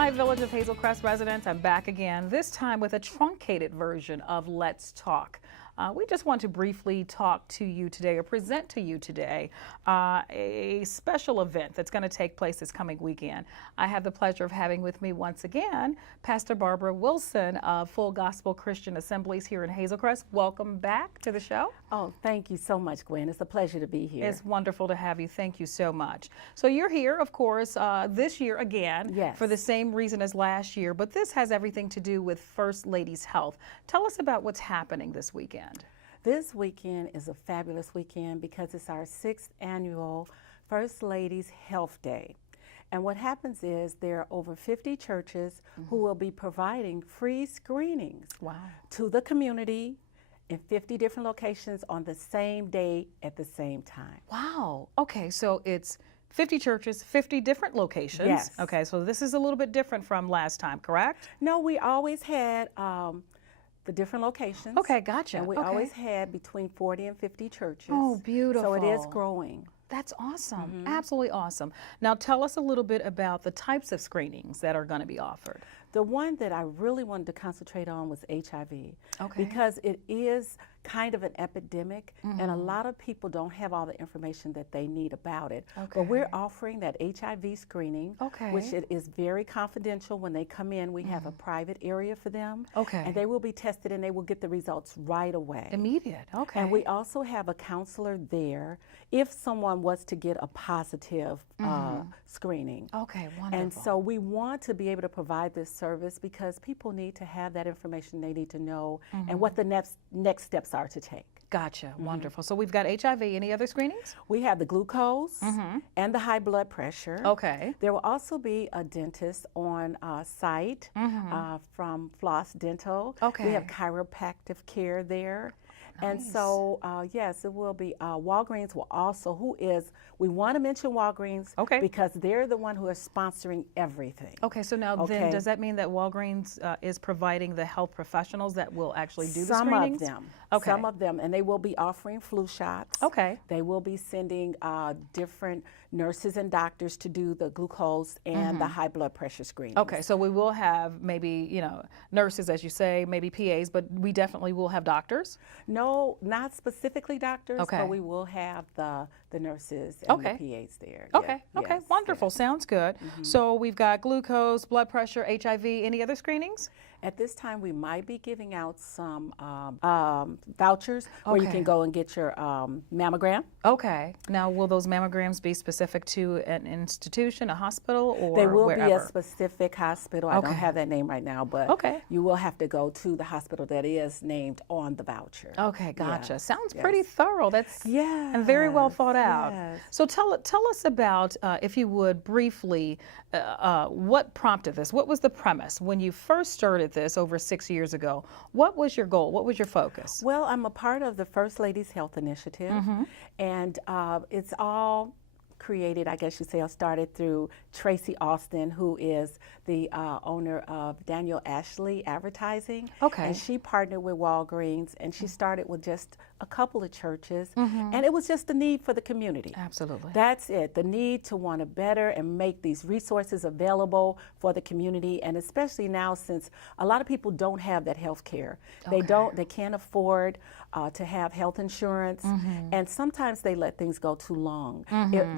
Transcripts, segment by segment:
Hi, Village of Hazel Crest residents. I'm back again, this time with a truncated version of Let's Talk. We just want to briefly talk to you today, or present to you today, a special event that's going to take place this coming weekend. I have the pleasure of having with me once again Pastor Barbara Wilson of Full Gospel Christian Assemblies here in Hazel Crest. Welcome back to the show. Oh, thank you so much, Gwen. It's a pleasure to be here. It's wonderful to have you. Thank you so much. So you're here, of course, this year again, yes, for the same reason as last year, but this has everything to do with First Lady's Health. Tell us about what's happening this weekend. This weekend is a fabulous weekend because it's our 6th annual First Lady's Health Day. And what happens is there are over 50 churches who will be providing free screenings to the community in 50 different locations on the same day at the same time. Wow. Okay, so it's 50 churches, 50 different locations. Yes. Okay, so this is a little bit different from last time, correct? No, we always had the different locations. Okay, gotcha. And we always had between 40 and 50 churches. Oh, beautiful. So it is growing. That's awesome. Absolutely awesome. Now tell us a little bit about the types of screenings that are going to be offered. The one that I really wanted to concentrate on was HIV. Okay. Because it is kind of an epidemic, and a lot of people don't have all the information that they need about it. Okay. But we're offering that HIV screening, Okay. which it is very confidential. When they come in, we have a private area for them. Okay. And they will be tested and they will get the results right away. Immediate. Okay. And we also have a counselor there if someone was to get a positive screening. Okay, wonderful. And so we want to be able to provide this service because people need to have that information. They need to know and what the next steps are to take. Gotcha. Wonderful. So we've got HIV. Any other screenings? We have the glucose and the high blood pressure. Okay. There will also be a dentist on site from Floss Dental. Okay. We have chiropractic care there. And Nice. so, yes, it will be. Walgreens will also, we want to mention Walgreens because they're the one who is sponsoring everything. Okay, so now then does that mean that Walgreens is providing the health professionals that will actually do the screenings? Some of them. Okay. Some of them. And they will be offering flu shots. Okay. They will be sending different nurses and doctors to do the glucose and the high blood pressure screening. Okay, so we will have maybe, nurses, as you say, maybe PAs, but we definitely will have doctors? No, not specifically doctors, Okay. but we will have the nurses and the PAs there. Okay, Yeah, okay, yes, wonderful. yes. Sounds good. So we've got glucose, blood pressure, HIV. Any other screenings? At this time, we might be giving out some vouchers where you Okay. can go and get your mammogram. Okay. Now, will those mammograms be specific to an institution, a hospital, or They will wherever? be a specific hospital. I don't Okay. have that name right now, but Okay. you will have to go to the hospital that is named on the voucher. Okay, gotcha. Yes, Sounds yes. pretty thorough. That's and very well thought out. Yes. So tell us about, if you would, briefly, what prompted this? What was the premise when you first started this over 6 years ago? What was your goal? What was your focus? Well, I'm a part of the First Lady's Health Initiative, and it's all created, I guess you say, I started through Tracy Austin, who is the owner of Daniel Ashley Advertising. Okay. And she partnered with Walgreens, and she started with just a couple of churches, and it was just the need for the community. Absolutely. That's it, the need to want to better and make these resources available for the community, and especially now since a lot of people don't have that health care. They can't afford to have health insurance, and sometimes they let things go too long.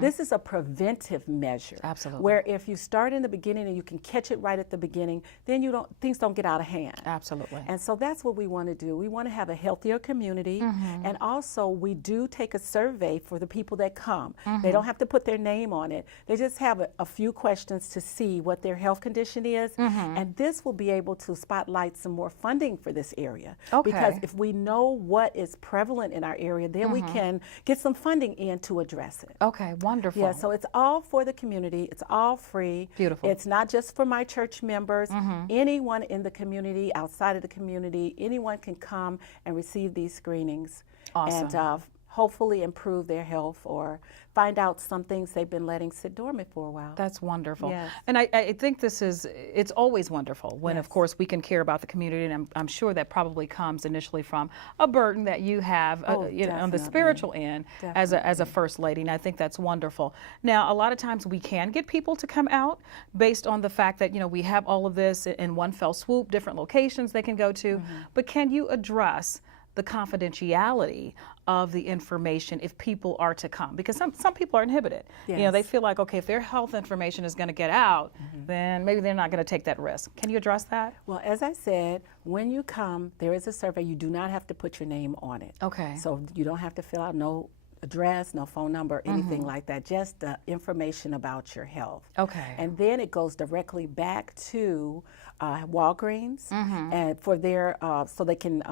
This is a preventive measure. Absolutely. Where if you start in the beginning and you can catch it right at the beginning, then things don't get out of hand. Absolutely. And so that's what we want to do. We want to have a healthier community, and also we do take a survey for the people that come. They don't have to put their name on it. They just have a few questions to see what their health condition is, and this will be able to spotlight some more funding for this area. Okay. Because if we know what is prevalent in our area, then we can get some funding in to address it. Okay, wonderful. Yeah, so it's all for the community. It's all free. Beautiful. It's not just for my church members. Anyone in the community, outside of the community, anyone can come and receive these screenings. Awesome. And hopefully improve their health or find out some things they've been letting sit dormant for a while. That's wonderful. Yes. And I think it's always wonderful when, Yes. of course, we can care about the community, and I'm sure that probably comes initially from a burden that you have on the Definitely. spiritual end as a first lady, and I think that's wonderful. Now, a lot of times we can get people to come out based on the fact that, we have all of this in one fell swoop, different locations they can go to, but can you address the confidentiality of the information if people are to come? Because some people are inhibited. Yes. They feel like, okay, if their health information is going to get out, then maybe they're not going to take that risk. Can you address that? Well, as I said, when you come, there is a survey. You do not have to put your name on it. Okay. So you don't have to fill out no address, no phone number, anything like that, just the information about your health. Okay. And then it goes directly back to Walgreens and for their, so they can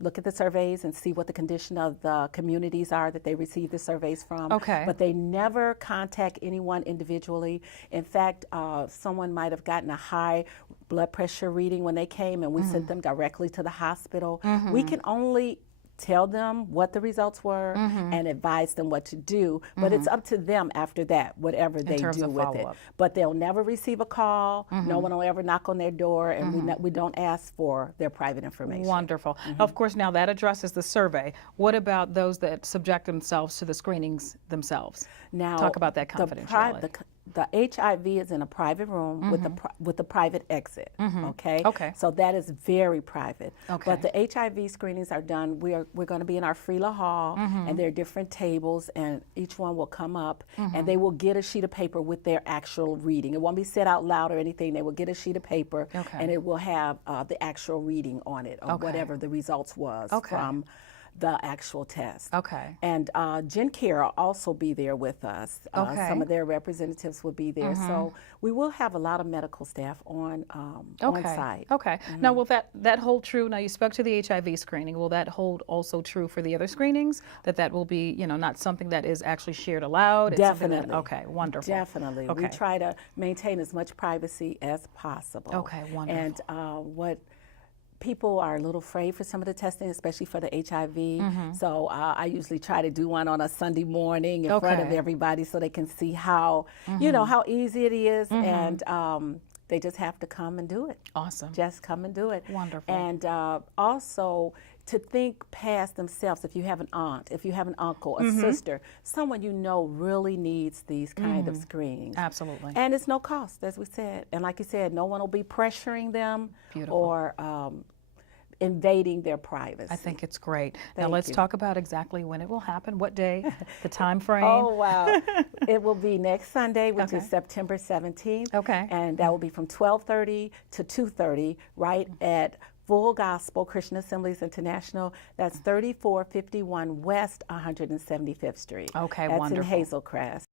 look at the surveys and see what the condition of the communities are that they receive the surveys from. Okay. But they never contact anyone individually. In fact, someone might have gotten a high blood pressure reading when they came and we sent them directly to the hospital. We can only tell them what the results were and advise them what to do, but it's up to them after that, whatever they do with it. But they'll never receive a call, no one will ever knock on their door, and we don't ask for their private information. Wonderful. Of course, now that addresses the survey. What about those that subject themselves to the screenings themselves? Now, talk about that confidentiality. The HIV is in a private room with a private exit. Okay. Okay. So that is very private. Okay. But the HIV screenings are done. We're going to be in our Freela Hall, and there are different tables, and each one will come up, and they will get a sheet of paper with their actual reading. It won't be said out loud or anything. They will get a sheet of paper, and it will have the actual reading on it of whatever the results was from the actual test. Okay. And Gen Care will also be there with us. Some of their representatives will be there. So we will have a lot of medical staff on site. Okay. Now, will that hold true? Now, you spoke to the HIV screening. Will that hold also true for the other screenings? That will be, not something that is actually shared aloud? It's Definitely. Okay, wonderful. Definitely. Okay. We try to maintain as much privacy as possible. Okay, wonderful. And what people are a little afraid for some of the testing, especially for the HIV. So I usually try to do one on a Sunday morning in front of everybody so they can see how, how easy it is. And they just have to come and do it. Awesome. Just come and do it. Wonderful. And also to think past themselves. If you have an aunt, if you have an uncle, a sister, someone really needs these kind of screenings. Absolutely. And it's no cost, as we said. And like you said, no one will be pressuring them or invading their privacy. I think it's great. Now Thank let's you. talk about exactly when it will happen, what day, the time frame. Oh, wow. It will be next Sunday, which is September 17th. Okay. And that will be from 12:30 to 2:30, right at Full Gospel Christian Assemblies International. That's 3451 West 175th Street. Okay, That's wonderful. in Hazel, Crest.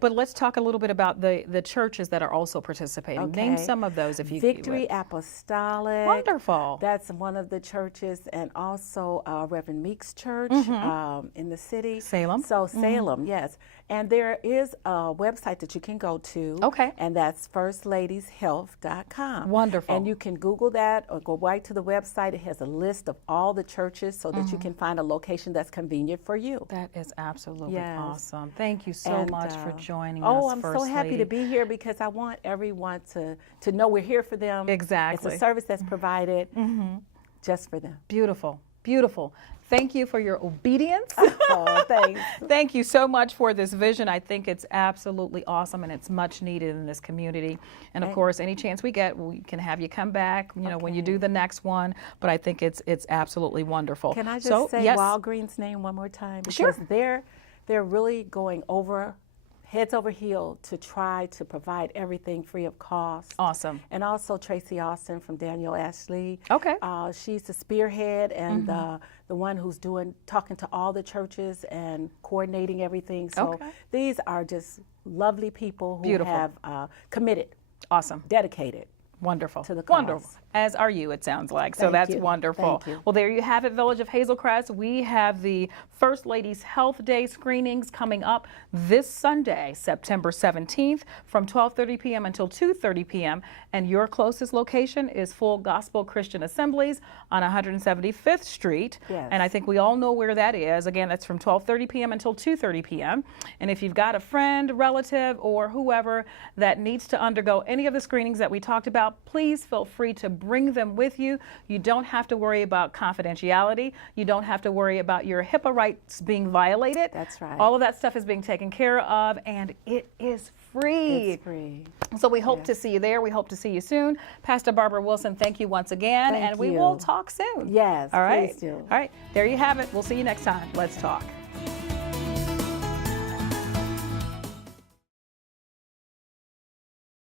But let's talk a little bit about the churches that are also participating. Okay. Name some of those if you Victory would. Apostolic. Wonderful. That's one of the churches, and also Reverend Meek's church in the city. Salem. So Salem, yes. And there is a website that you can go to. Okay. And that's firstladieshealth.com. Wonderful. And you can Google that or go right to the website. It has a list of all the churches so that you can find a location that's convenient for you. That is absolutely Yes. awesome. Thank you so And, much for joining us. Oh, I'm First so happy Lady. to be here because I want everyone to know we're here for them. Exactly. It's a service that's provided just for them. Beautiful, beautiful. Thank you for your obedience. Oh, thanks. Thank you so much for this vision. I think it's absolutely awesome and it's much needed in this community. And of course, any chance we get, we can have you come back, when you do the next one. But I think it's absolutely wonderful. Can I just say yes. Walgreens' name one more time? Because Sure. they're really going heads over heels to try to provide everything free of cost. Awesome. And also Tracy Austin from Daniel Ashley. Okay. She's the spearhead and the one who's talking to all the churches and coordinating everything. So these are just lovely people who Beautiful. have committed, Awesome. dedicated Wonderful. to the cause. Wonderful. as are you, it sounds like. So Thank that's you. wonderful. Thank you. Well, there you have it, Village of Hazel Crest. We have the First Ladies Health Day screenings coming up this Sunday, September 17th from 12:30 p.m. until 2:30 p.m. And your closest location is Full Gospel Christian Assemblies on 175th Street. Yes. And I think we all know where that is. Again, that's from 12:30 p.m. until 2:30 p.m. And if you've got a friend, relative, or whoever that needs to undergo any of the screenings that we talked about, please feel free to bring them with you. You don't have to worry about confidentiality. You don't have to worry about your HIPAA rights being violated. That's right. All of that stuff is being taken care of, and it is free. It's free. So we hope to see you there. We hope to see you soon. Pastor Barbara Wilson, thank you once again, Thank and we you. will talk soon. Yes, All right. please do. All right. There you have it. We'll see you next time. Let's talk.